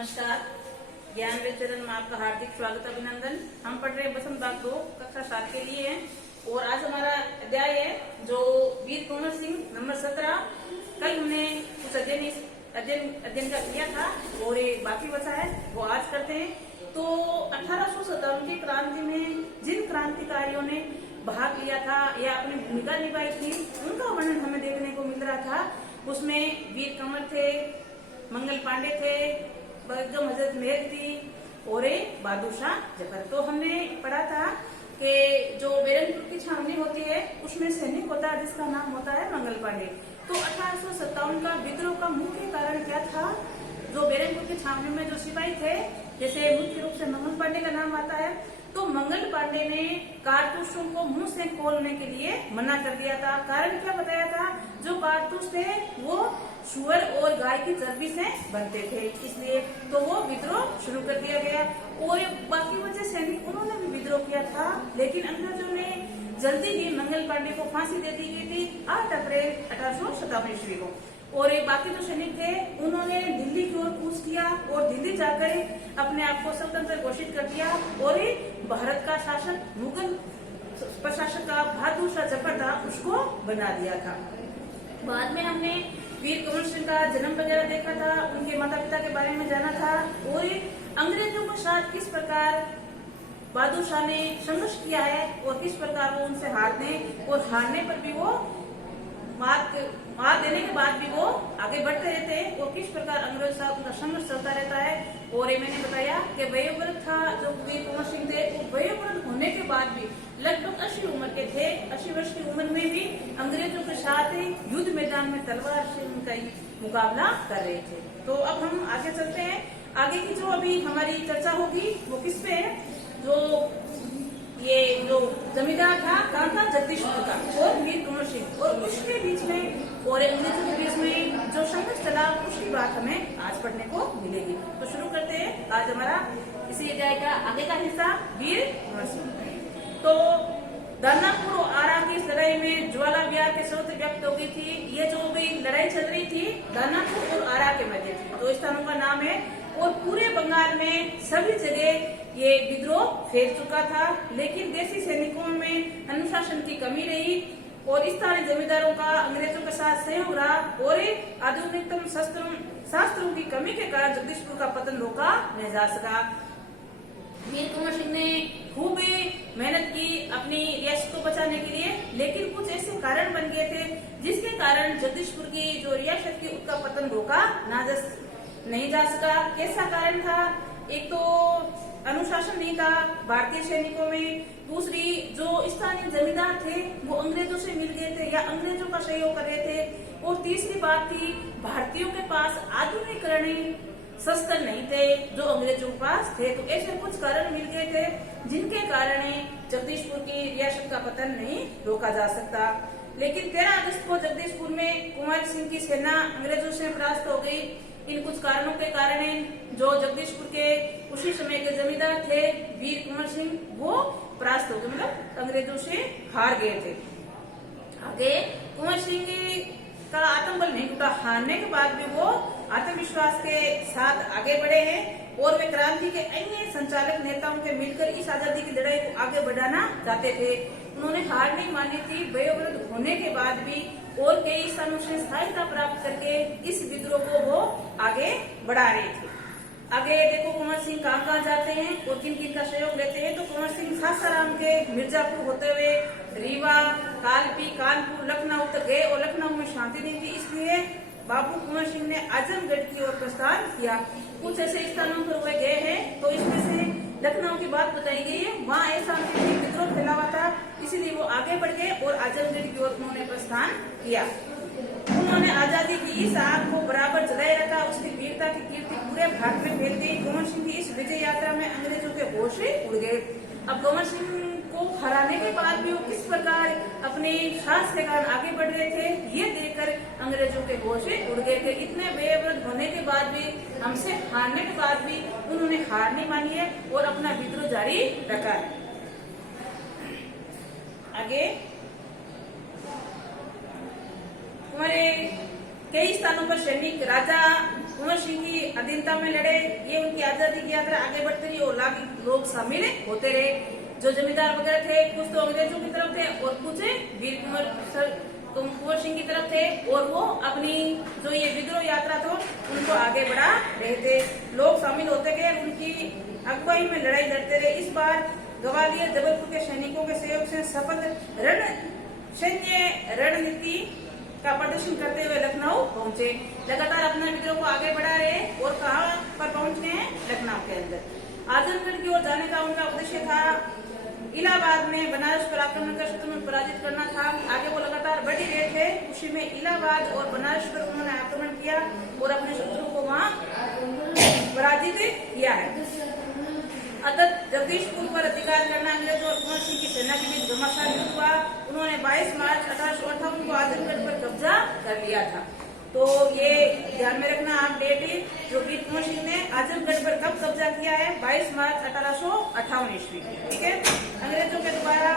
नमस्कार। ज्ञान विचरण में आपका हार्दिक स्वागत अभिनंदन। हम पढ़ रहे बसंत बाग 2 कक्षा 7 के लिए हैं और आज हमारा अध्याय है जो वीर कुंवर सिंह नंबर 17। कल हमने कुछ अध्ययन का किया था और ये बाकी बचा है वो आज करते हैं। तो 1857 की क्रांति में जिन क्रांतिकारियों ने भाग लिया था या अपनी भूमिका निभाई थी उनका वर्णन हमें देखने को मिल रहा था। उसमें वीर कंवर थे, मंगल पांडे थे, बेगम हजरत महल थी और बहादुर शाह जफर। तो हमने पढ़ा था कि जो बेरंगपुर की छावनी होती है उसमें सैनिक होता है जिसका नाम होता है मंगल पांडे। तो 1857 का विद्रोह का मुख्य कारण क्या था? जो बेरंगपुर की छावनी में जो सिपाही थे, जैसे मुख्य रूप से मंगल पांडे का नाम आता है, तो मंगल पांडे ने कारतूसों को मुंह से खोलने के लिए मना कर दिया था। कारण क्या बताया था? जो कारतूस थे वो सुअर और गाय की चर्बी से बनते थे, इसलिए तो वो विद्रोह शुरू कर दिया गया। और बाकी वजह सैनिक उन्होंने भी विद्रोह किया था, लेकिन अंग्रेजों ने जल्दी ही मंगल पांडे को फांसी दे दी गई थी 8 अप्रैल 1857 ईस्वी को। और बाकी जो सैनिक थे उन्होंने दिल्ली की ओर कूच किया और दिल्ली जाकर अपने आप को स्वतंत्र घोषित कर दिया और भारत का शासन मुगल प्रशासक का बहादुर शाह जफर था उसको बना दिया था। बाद में हमने वीर कुंवर सिंह का जन्म वगैरह देखा था, उनके माता पिता के बारे में जाना था और अंग्रेजों के साथ किस प्रकार बहादुर शाह ने संघर्ष किया है और किस प्रकार वो उनसे हारने पर भी वो मार देने के बाद भी वो आगे बढ़ते रहते हैं और किस प्रकार अंग्रेज साथ उनका संघर्ष चलता रहता है। और ये मैंने बताया कि वयोवृद्ध था जो वीर कुंवर सिंह थे, वो वयोवृद्ध होने के बाद भी लगभग 80 उम्र के थे। 80 वर्ष की उम्र में भी अंग्रेजों के साथ युद्ध मैदान में तलवार से उनका मुकाबला कर रहे थे। तो अब हम आगे चलते हैं। आगे की जो अभी हमारी चर्चा होगी वो किस पे है? जो जमींदार था कहाँ का? जगदीशपुर का, और वीर कुंवर सिंह, और उसके बीच में और अंग्रेजों के बीच में जो संघर्ष चला उसकी बात हमें आज पढ़ने को मिलेगी। तो शुरू करते हैं आज हमारा इसी अध्याय का आगे का हिस्सा वीर कुंवर सिंह। तो दानापुर और आरा की लड़ाई में ज्वाला बिहार के सर्वत्र व्याप्त हो गई थी। ये जो भी लड़ाई चल रही थी दानापुर और आरा के मध्य थी, तो स्थानों का नाम है। और पूरे बंगाल में सभी जगह ये विद्रोह फैल चुका था, लेकिन देसी सैनिकों में अनुशासन की कमी रही और स्थानीय जमींदारों का अंग्रेजों के साथ सहयोग रहा और आधुनिकतम शास्त्रों की कमी के कारण जगदीशपुर का पतन रोका नहीं जा सका। वीर कुंवर सिंह ने खूब मेहनत की अपनी रियासत को बचाने के लिए, लेकिन कुछ ऐसे कारण बन गए थे जिसके कारण जगदीशपुर की जो रियासत की उसका पतन रोका नहीं जा सका। कैसा कारण था? एक तो अनुशासन नहीं था भारतीय सैनिकों में, दूसरी जो स्थानीय जमींदार थे वो अंग्रेजों से मिल गए थे या अंग्रेजों का सहयोग कर रहे थे, और तीसरी बात थी भारतीयों के पास आधुनिकरण शस्त्र नहीं थे जो अंग्रेजों के पास थे। तो ऐसे कुछ कारण मिल गए थे जिनके कारण जगदीशपुर की रियासत का पतन नहीं रोका जा सकता। लेकिन 13 अगस्त को जगदीशपुर में कुंवर सिंह की सेना अंग्रेजों से परास्त हो गई। इन कुछ कारणों के कारण जो जगदीशपुर के उसी समय के जमींदार थे वीर कुंवर सिंह वो परास्त हो गए, मतलब अंग्रेजों से हार गए थे। आगे कुंवर सिंह का आत्मबल नहीं टूटा, हारने के बाद भी वो आत्मविश्वास के साथ आगे बढ़े हैं और वे क्रांति के अन्य संचालक नेताओं के मिलकर इस आजादी की लड़ाई को आगे बढ़ाना चाहते थे। उन्होंने हार नहीं मानी थी, वयोवृद्ध होने के बाद भी और कई स्थानों से सहायता प्राप्त करके इस विद्रोह को वो आगे बढ़ा रहे थे। आगे देखो कुंवर सिंह कहाँ जाते हैं और किन किन का सहयोग लेते हैं। तो कुंवर सिंह सासाराम के मिर्जापुर होते हुए रीवा, कालपी, कानपुर, लखनऊ तक गए और लखनऊ में शांति नहीं थी, इसलिए बाबू कुंवर सिंह ने आजमगढ़ की ओर प्रस्थान किया। कुछ ऐसे स्थानों पर वे गए हैं, तो इसमें से लखनऊ की बात बताई गई है, वहाँ ऐसा विद्रोह फैला हुआ था, इसीलिए वो आगे बढ़ गए और आजमगढ़ की ओर उन्होंने प्रस्थान किया। उन्होंने आजादी की इस आग को बराबर जलाए रखा, उसकी वीरता की कीर्ति पूरे भारत में फैल गई। कुंवर सिंह की इस विजय यात्रा में अंग्रेजों के होश उड़ गए। अब कुंवर सिंह को हराने के बाद भी वो किस प्रकार अपने साहस के कारण आगे बढ़ रहे थे, ये देखकर अंग्रेजों के होश उड़ गए थे। इतने बेवृद्ध होने के बाद भी, हमसे हारने के बाद भी उन्होंने हार नहीं मानी है और अपना विद्रोह जारी रखा है। आगे हमारे कई स्थानों पर सैनिक राजा कुंवर सिंह की अधीनता में लड़े, ये उनकी आजादी की यात्रा आगे बढ़ती रही और लोग शामिल होते रहे। जो जमींदार वगैरह थे कुछ तो अंग्रेजों की तरफ थे और कुछ वीर कुंवर सिंह की तरफ थे, और वो अपनी जो ये विद्रोह यात्रा था उनको आगे बढ़ा रहे थे। लोग शामिल होते गए, उनकी अगुवाई में लड़ाई लड़ते रहे। इस बार ग्वालियर जबलपुर के सैनिकों के सहयोग से सफल सैन्य रणनीति का प्रदर्शन करते हुए लखनऊ पहुंचे। लगातार अपना विद्रोह को आगे बढ़ा रहे और कहां पर पहुंच गए हैं? लखनऊ के अंदर। आजमगढ़ की ओर जाने का उनका उद्देश्य था इलाहाबाद में बनारस पर आक्रमण कर शत्रु को पराजित करना था। आगे वो लगातार बढ़ रहे थे, उसी में इलाहाबाद और बनारस पर उन्होंने आक्रमण किया और अपने शत्रु को वहां पराजित किया है। अतः जगदीशपुर पर अधिकार करना अंग्रेजों और कुंवर सिंह की सेना के बीच घमासान युद्ध हुआ। उन्होंने 22 मार्च 1858 को आजमगढ़ पर कब्जा कर लिया था। तो ये ध्यान में रखना आप डेट, जो वीर कुंवर सिंह ने आजमगढ़ पर कब कब्जा किया है? 22 मार्च 1858 ईस्वी। ठीक है, अंग्रेजों के द्वारा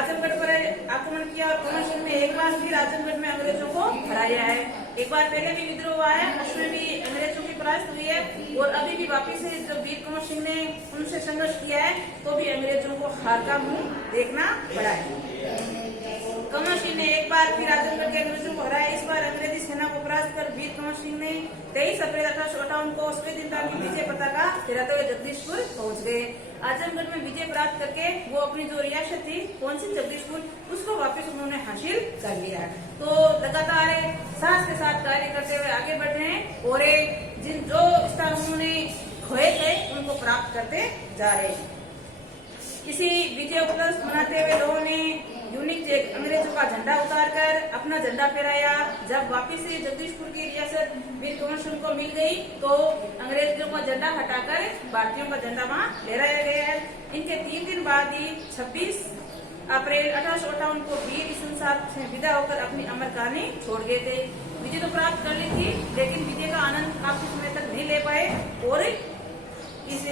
आजमगढ़ पर आक्रमण किया और कुंवर सिंह ने एक बार फिर आजमगढ़ में अंग्रेजों को हराया है। एक बार पहले भी विद्रोह हुआ है, उसमें भी अंग्रेजों की परास्त हुई है, और अभी भी वापिस से जब वीर कुंवर सिंह ने उनसे संघर्ष किया है तो भी अंग्रेजों को हार का मुंह देखना पड़ा है। कुंवर सिंह ने एक बार फिर आजमगढ़ के अंग्रेजों को हराया। इस बार अंग्रेजी सेना को परास्त कर वीर कुंवर सिंह ने 23 अप्रैल 1858 को सफेद की विजय पताका फहराते हुए जगदीशपुर पहुंच गए। आजमगढ़ में विजय प्राप्त करके वो अपनी जो रियासत थी कौन सी? जगदीशपुर, उसको वापस उन्होंने हासिल कर लिया है। तो लगातार साहस के साथ कार्य करते हुए आगे बढ़ रहे हैं और जिन जो स्थान उन्होंने खोए थे उनको प्राप्त करते जा रहे हैं। इसी विजय उपलक्ष्य मनाते हुए लोगों ने यूनिक चेक अंग्रेजों का झंडा उतारकर अपना झंडा फहराया। जब वापिस से जगदीशपुर की रियासत वीर कुंवर सिंह को मिल गई तो अंग्रेजों का झंडा हटाकर भारतीयों का झंडा वहां लहराया गया है। इनके 3 दिन बाद ही 26 अप्रैल 1858 को वीर इस संसार से विदा होकर अपनी अमर कहानी छोड़ गए थे। विजय तो प्राप्त कर ली थी, लेकिन विजय का आनंद काफी समय तक नहीं ले पाए और इस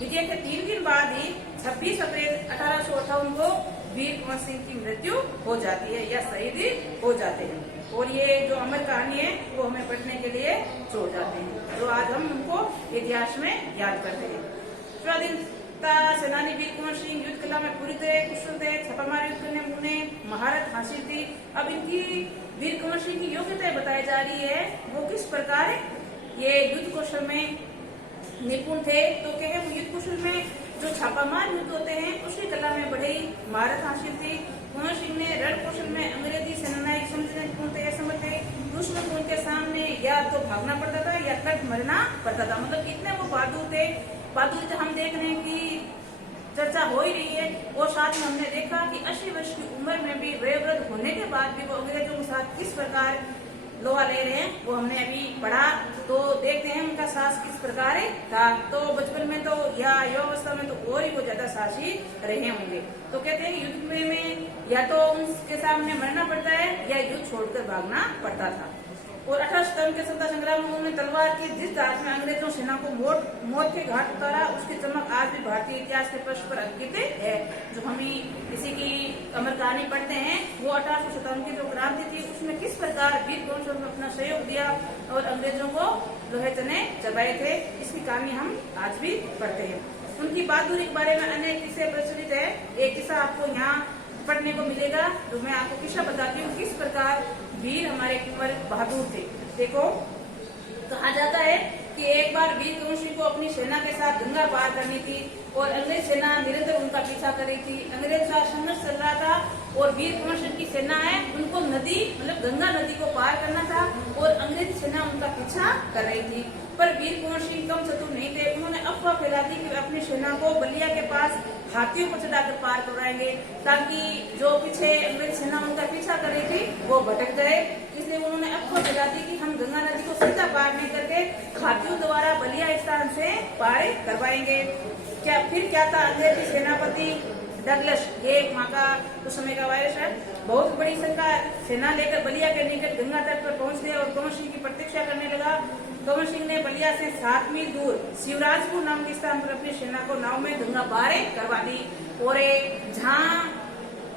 विजय के 3 दिन बाद ही 26 अप्रैल 1858 को वीर कुंवर सिंह की मृत्यु हो जाती है या शहीद हो जाते हैं। और ये जो अमर कहानी है वो हमें पढ़ने के लिए छोड़ जाते हैं, तो आज हम उनको इतिहास में याद करते हैं। स्वाधीनता सेनानी वीर कुंवर सिंह युद्ध कला में पूरी तरह कुशल थे, छापामार युद्ध करने में उन्हें महारत हासिल थी। अब इनकी वीर कुंवर सिंह की योग्यता बताई जा रही है, वो किस प्रकार ये युद्ध कौशल में निपुण थे। तो क्या है, युद्ध कौशल में जो छापामार युद्ध होते हैं उसकी कला में बड़ी महारत हासिल थी। कुंवर सिंह ने रण कौशल में अंग्रेजी सेनानायक समझने समझ थे। दुश्मन को उनके सामने या तो भागना पड़ता था या कट मरना पड़ता था, मतलब इतने वो बहादुर थे। बहादुर हम देख रहे हैं कि चर्चा हो ही रही है, और साथ में हमने देखा कि 80 वर्ष की उम्र में भी वयोवृद्ध होने के बाद भी वो अंग्रेजों के साथ किस प्रकार लोहा ले रहे हैं, वो हमने अभी पढ़ा। तो देखते हैं उनका साहस किस प्रकार था। तो बचपन में तो या युवावस्था में तो और ही वो ज्यादा साहसी रहे होंगे। तो कहते हैं युद्ध में या तो उनके सामने मरना पड़ता है या युद्ध छोड़कर भागना पड़ता था। और 18 सितंबर के स्वतंत्रता संग्राम में उन्होंने तलवार की जिस धार में अंग्रेजों सेना को मौत के घाट उतारा, उसकी चमक आज भी भारतीय इतिहास के पृष्ठ पर अंकित है। जो हम इसी की अमर कहानी पढ़ते हैं, वो 1857 की जो क्रांति थी उसमें किस प्रकार वीर कुंवर सिंह ने अपना सहयोग दिया और अंग्रेजों को लोहे चने चबाए थे, इसकी कहानी हम आज भी पढ़ते हैं। उनकी बहादुरी के बारे में अनेक किस्से प्रचलित है। एक किस्सा आपको यहाँ पढ़ने को मिलेगा, तो मैं आपको किस्सा बताती हूँ किस प्रकार वीर हमारे कुंवर बहादुर थे। देखो, कहा जाता है कि एक बार वीर कुंवर सिंह को अपनी सेना के साथ गंगा पार करनी थी और अंग्रेज सेना निरंतर उनका पीछा कर रही थी। अंग्रेज का संघर्ष चल रहा था और वीर कुंवर सिंह की सेना है उनको नदी मतलब गंगा नदी को पार करना था और अंग्रेज सेना उनका पीछा कर रही थी। पर वीर कुंवर सिंह कम चतुर नहीं थे। उन्होंने अफवाह फैला दी कि वे अपनी सेना को बलिया के पास हाथियों को चढ़ाकर पार करवाएंगे, ताकि जो पीछे अंग्रेज सेना उनका पीछा कर रही थी वो भटक जाए। इसलिए उन्होंने अफवाह फैला दी कि हम गंगा नदी को सीधा पार नहीं करके हाथियों द्वारा बलिया स्थान से पार करवाएंगे। क्या था, अंग्रेजी सेनापति डगलस, ये एक वहाँ का उस समय का वायरस है, बहुत बड़ी संख्या सेना लेकर बलिया के निकट गंगा तट पर पहुंच गए और कुंवर सिंह की प्रतीक्षा करने लगा। कुंवर सिंह ने बलिया से 7 मील दूर शिवराजपुर नाम के स्थान पर अपनी सेना को नाव में गंगा पार करवा दी और जहाँ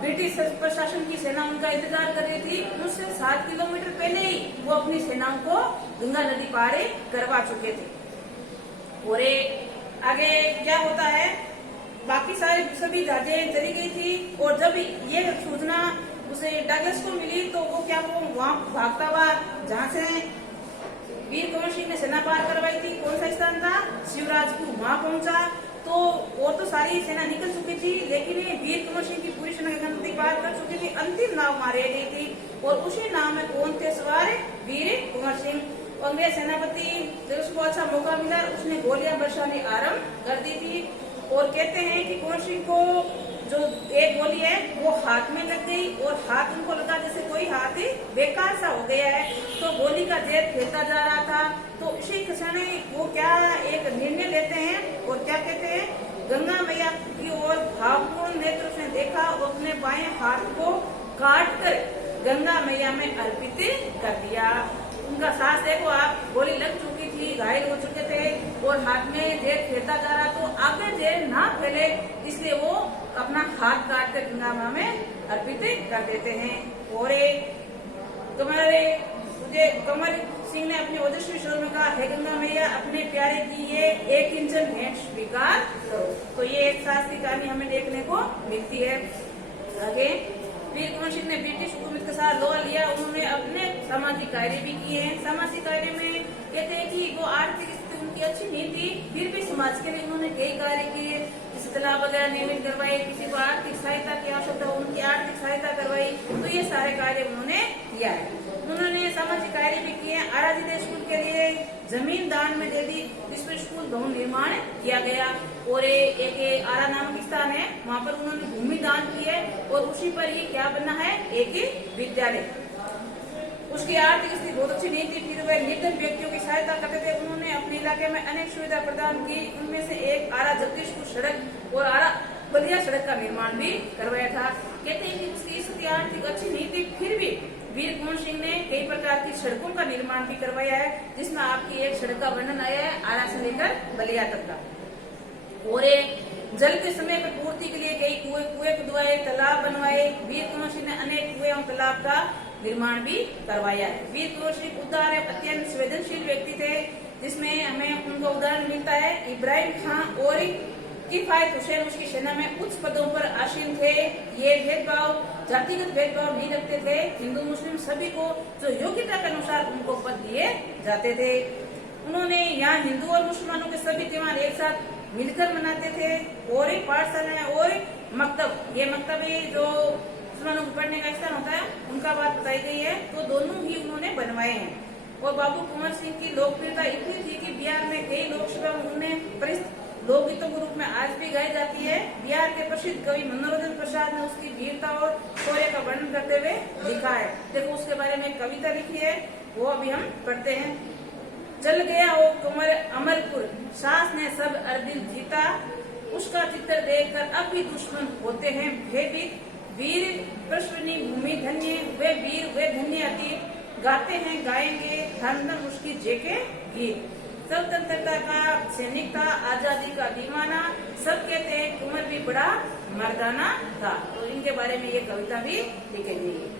ब्रिटिश प्रशासन की सेना उनका इंतजार कर रही थी, उससे 7 किलोमीटर पहले ही वो अपनी सेनाओं को गंगा नदी पार करवा चुके थे। और आगे क्या होता है, बाकी सारी सभी जहाजें चली गई थी और जब ये सूचना उसे डगलस को मिली तो वो क्या वहां भागता हुआ जहां से वीर कुंवर सिंह ने सेना पार करवाई थी, कौन सा स्थान था, शिवराजपुर, वहां पहुंचा। तो वो तो सारी सेना निकल चुकी थी, लेकिन वीर कुंवर सिंह की पूरी सेना गंगा नदी पार कर चुकी थी, अंतिम नाव वहां रह गई थी और उसी नाव में कौन थे सवार, वीर कुंवर सिंह। अंग्रेज सेनापति जब उसको अच्छा मौका मिला उसने गोलियां बरसानी आरंभ कर दी थी और कहते हैं कि कुंवर सिंह को जो एक गोली है वो हाथ में लग गई और हाथ उनको लगा जैसे कोई हाथ ही बेकार सा हो गया है, तो गोली का जहर फैलता जा रहा था। तो इसी क्षण वो क्या एक निर्णय लेते हैं और क्या कहते हैं, गंगा मैया की ओर भावपूर्ण नेत्र से देखा और अपने बाएं हाथ को काट कर गंगा मैया में अर्पित कर दिया। उनका सांस देखो आप, गोली लग चुकी थी, घायल हो चुके थे और हाथ में जहर फैलता जा रहा, तो आगे जहर ना फैले इसलिए वो अपना हाथ काट कर गंगा मां में अर्पित कर देते हैं। और कमर सिंह ने अपने ओजस्वी स्वर में कहा, हे गंगा मैया अपने प्यारे की ये एक इंचन भेंट स्वीकार करो। तो ये एक साहस की कहानी हमें देखने को मिलती है। आगे वीर कुंवर सिंह ने ब्रिटिश हुकूमत के साथ लोहा लिया, उन्होंने अपने सामाजिक कार्य भी किए हैं। सामाजिक कार्य में कहते हैं कि वो आर्थिक स्थिति उनकी अच्छी नहीं थी, फिर भी समाज के लिए उन्होंने कई कार्य किए, जैसे तालाब वगैरह निर्मित करवाए, किसी को आर्थिक सहायता की आवश्यकता हो उनकी आर्थिक सहायता करवाई, तो ये सारे कार्य उन्होंने किया है। उन्होंने सामाजिक कार्य भी किए। आरा जिले स्कूल के लिए जमीन दान में दे दी, जिसमें स्कूल भवन निर्माण किया गया। और एक आरा नामक स्थान है, वहाँ पर उन्होंने भूमि दान की है और उसी पर ही क्या बना है, एक विद्यालय। उसकी आर्थिक स्थिति बहुत अच्छी नहीं थी, फिर वह निर्धन व्यक्तियों की सहायता करते थे। उन्होंने अपने इलाके में अनेक सुविधा प्रदान की, उनमें से एक आरा जगदीशपुर सड़क और आरा बलिया सड़क का निर्माण भी करवाया था। कहते हैं कि उसकी स्थिति आर्थिक अच्छी नहीं थी, फिर भी वीर कुंवर सिंह ने कई प्रकार की सड़कों का निर्माण भी करवाया है, जिसमें आपकी एक सड़क का वर्णन आया है आरा से लेकर बलिया तक का। और जल के समय पर पूर्ति के लिए कई कुएं खुदवाए, तालाब बनवाए। वीर कुंवर सिंह ने अनेक कुएं और तालाब का निर्माण भी करवाया है। वीर कुंवर सिंह उदार है, अत्यंत संवेदनशील व्यक्ति थे, जिसमें हमें उनका उदाहरण मिलता है। इब्राहिम खान और किफायत हुसैन उसकी सेना में उच्च पदों पर आसीन थे। ये भेदभाव, जातिगत भेदभाव नहीं रखते थे, हिंदू मुस्लिम सभी को जो योग्यता के अनुसार उनको पद दिए जाते थे। उन्होंने यहाँ हिंदू और मुसलमानों के सभी त्योहार एक साथ मिलकर मनाते थे। और पाठशाला और मकतब, ये मकतब जो मुसलमानों को पढ़ने का स्थान होता है, उनका बात बताई गई है, तो दोनों ही उन्होंने बनवाए हैं। और बाबू कुंवर सिंह की लोकप्रियता इतनी थी कि बिहार में कई लोकसभा में उन्हें लोकगीतों के रूप में आज भी गाई जाती है। बिहार के प्रसिद्ध कवि मनोरंजन प्रसाद ने उसकी वीरता और शौर्य का वर्णन करते हुए लिखा है। देखो उसके बारे में कविता लिखी है, वो अभी हम पढ़ते हैं। चल गया वो कुंवर अमरपुर, सास ने सब अर्दिल जीता, उसका चित्र देखकर अब भी दुश्मन होते हैं भयभीत। वीर प्रश्वनी भूमि धन्य, वे वीर वे धन्य अति, गाते हैं गाएंगे हरदम उसकी जेके गीत। स्वतंत्रता का सैनिक था, आजादी का दीवाना, सब कहते हैं कुंवर भी बड़ा मर्दाना था। तो इनके बारे में ये कविता भी लिखी गई है।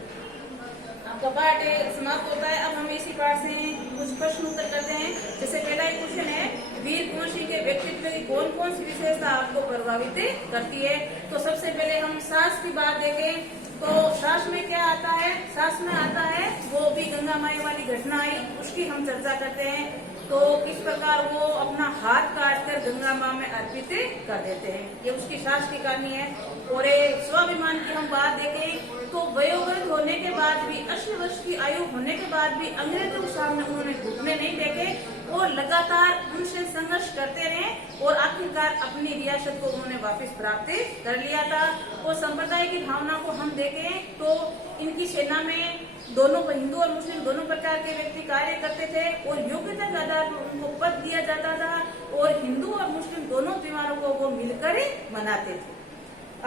आपका पाठ समाप्त होता है। अब हम इसी पाठ से कुछ प्रश्न उत्तर करते हैं। जैसे पहला एक क्वेश्चन है, वीर कुंवर सिंह के व्यक्तित्व की कौन कौन सी विशेषता आपको प्रभावित करती है? तो सबसे पहले हम सास की बात देखें तो सास में क्या आता है? सास में आता है वो भी गंगा माई वाली घटना आई, उसकी हम चर्चा करते हैं। तो किस प्रकार वो अपना हाथ काट कर गंगा माँ में अर्पित कर देते हैं, ये उसकी सास की कहानी है। और स्वाभिमान की हम बात देखें तो वयोवृद्ध होने के बाद भी, 80 वर्ष की आयु होने के बाद भी अंग्रेजों के सामने उन्होंने घुटने नहीं टेके और लगातार उनसे संघर्ष करते रहे और आखिरकार अपनी रियासत को उन्होंने वापस प्राप्त कर लिया था। और संप्रदाय की भावना को हम देखें तो इनकी सेना में दोनों हिंदू और मुस्लिम दोनों प्रकार के व्यक्ति कार्य करते थे और योग्यता के आधार पर उनको पद दिया जाता था और हिंदू और मुस्लिम दोनों त्योहारों को वो मिलकर ही मनाते थे।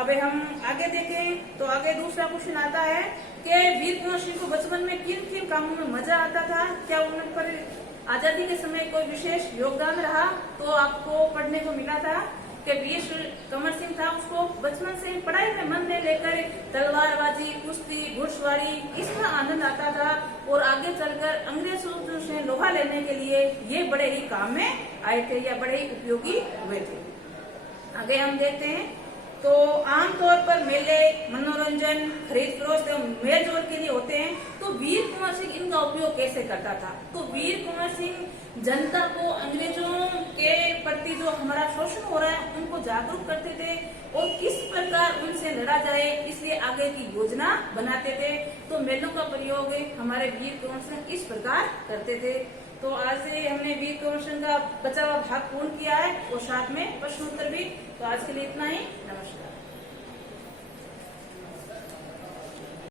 अब हम आगे देखें तो आगे दूसरा क्वेश्चन आता है कि वीर कुंवर सिंह को बचपन में किन किन कामों में मजा आता था? क्या उन पर आजादी के समय कोई विशेष योगदान रहा? तो आपको पढ़ने को मिला था कि वीर कुंवर सिंह था, उसको बचपन से पढ़ाई में मन नहीं लेकर पर तलवारबाजी, कुश्ती, घुड़सवारी इसमें आनंद आता था और आगे चलकर अंग्रेजों से लोहा लेने के लिए ये बड़े ही काम में आए थे या बड़े ही उपयोगी हुए थे। आगे हम देखते हैं तो आमतौर पर मेले मनोरंजन, खरीद फरोख्त एवं मेल जोल के लिए होते हैं। तो वीर कुंवर सिंह इनका उपयोग कैसे करता था? तो वीर कुंवर सिंह जनता को अंग्रेजों के प्रति जो हमारा शोषण हो रहा है उनको जागरूक करते थे और किस प्रकार उनसे लड़ा जाए इसलिए आगे की योजना बनाते थे। तो मेलों का प्रयोग हमारे वीर कुंवर सिंह इस प्रकार करते थे। तो आज से हमने वीर कुंवर सिंह का बचा हुआ भाग पूर्ण किया है और साथ में प्रश्न उत्तर भी। तो आज के लिए इतना ही। नमस्कार।